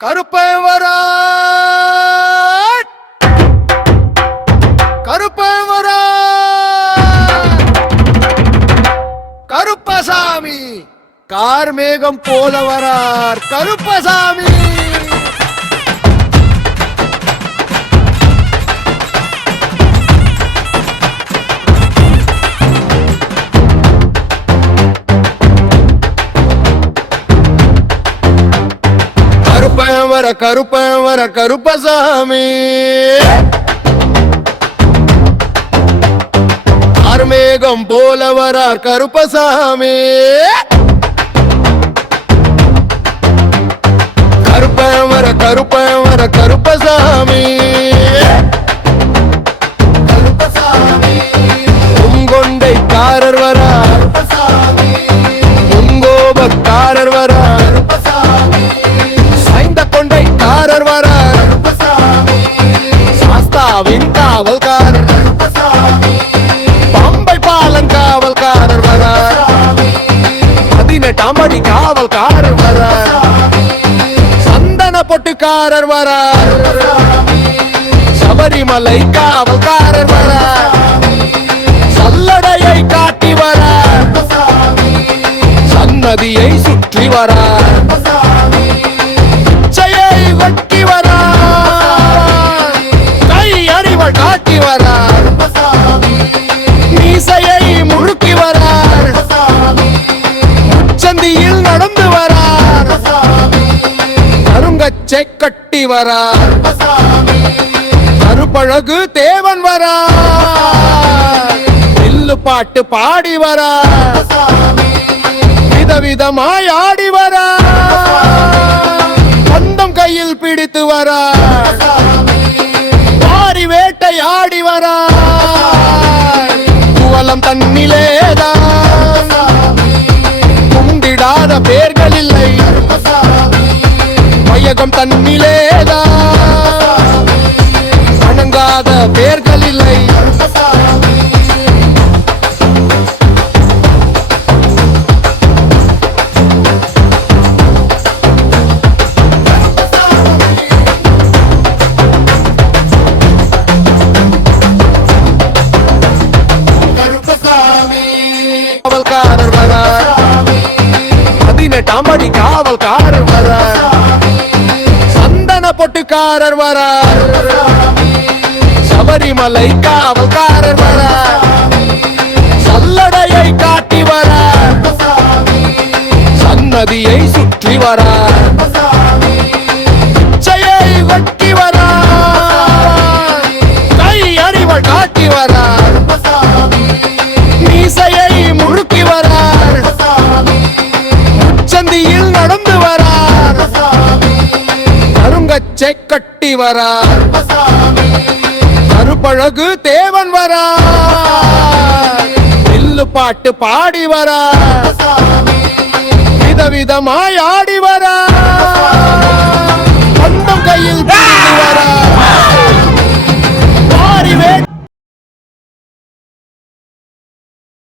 கருப்பன் வரா கருப்பன் வரா கருப்பசாமி கார்மேகம் போல வரார் கருப்பசாமி. கருப்பன் வர கருப்பசாமி ஆர்மேகம் போல வரார் கருப்பசாமி. கருப்பன் வர கருப்பசாமி உங்கொண்டைக்காரர் வரார் உங்கோபக்காரர் வரார் கொண்டைக்காரர் வரார் சாஸ்தாவின் காவல்காரர் பம்பை பாலன் காவல்காரர் வரார் 18ஆம் படி காவல்காரர் வரார் சந்தன பொட்டுக்காரர் வரார் சபரிமலை காவல்காரர் வரார் சல்லடையை காட்டி வரார் சன்னதியை சுற்றி வரார் வட்டி வரார் கை அறிவள் காட்டி வரார் மீசையை முழுக்கி வரார் சந்தியில் நடந்து வரார் கருங்கச்சை கட்டி வரார் கருப்பழகு தேவன் வரார் வில்லு பாட்டு பாடி வரார் விதவிதமாய் ஆடி வரார் சொந்தம் கையில் பிடித்து வரார் வாரி வேட்டையாடி வரார் குவலம் தன்னிலேதான் கும்பிடாத பேர்கள் இல்லை வையகம் தன்னிலேதான் வணங்காத பேர்கள் இல்லை. காவல்காரர் வரார் 18ஆம் படி காவல்காரர் வரார் சந்தன பொட்டுக்காரர் வரார் சபரிமலை காவல்காரர் வரார் சல்லடையை காட்டி வரார் சன்னதியை சுற்றி வரார் பிச்சையை வெட்டி வரார் கை அறிவள் காட்டி வரார் மீசையை முழுக்கி வரார் சந்தியில் நடந்து வரார் கருங்கச்சை கட்டி வரார் கருப்பழகு தேவன் வரார் வில்லு பாட்டு பாடி வரார் விதவிதமாய் ஆடி வரார்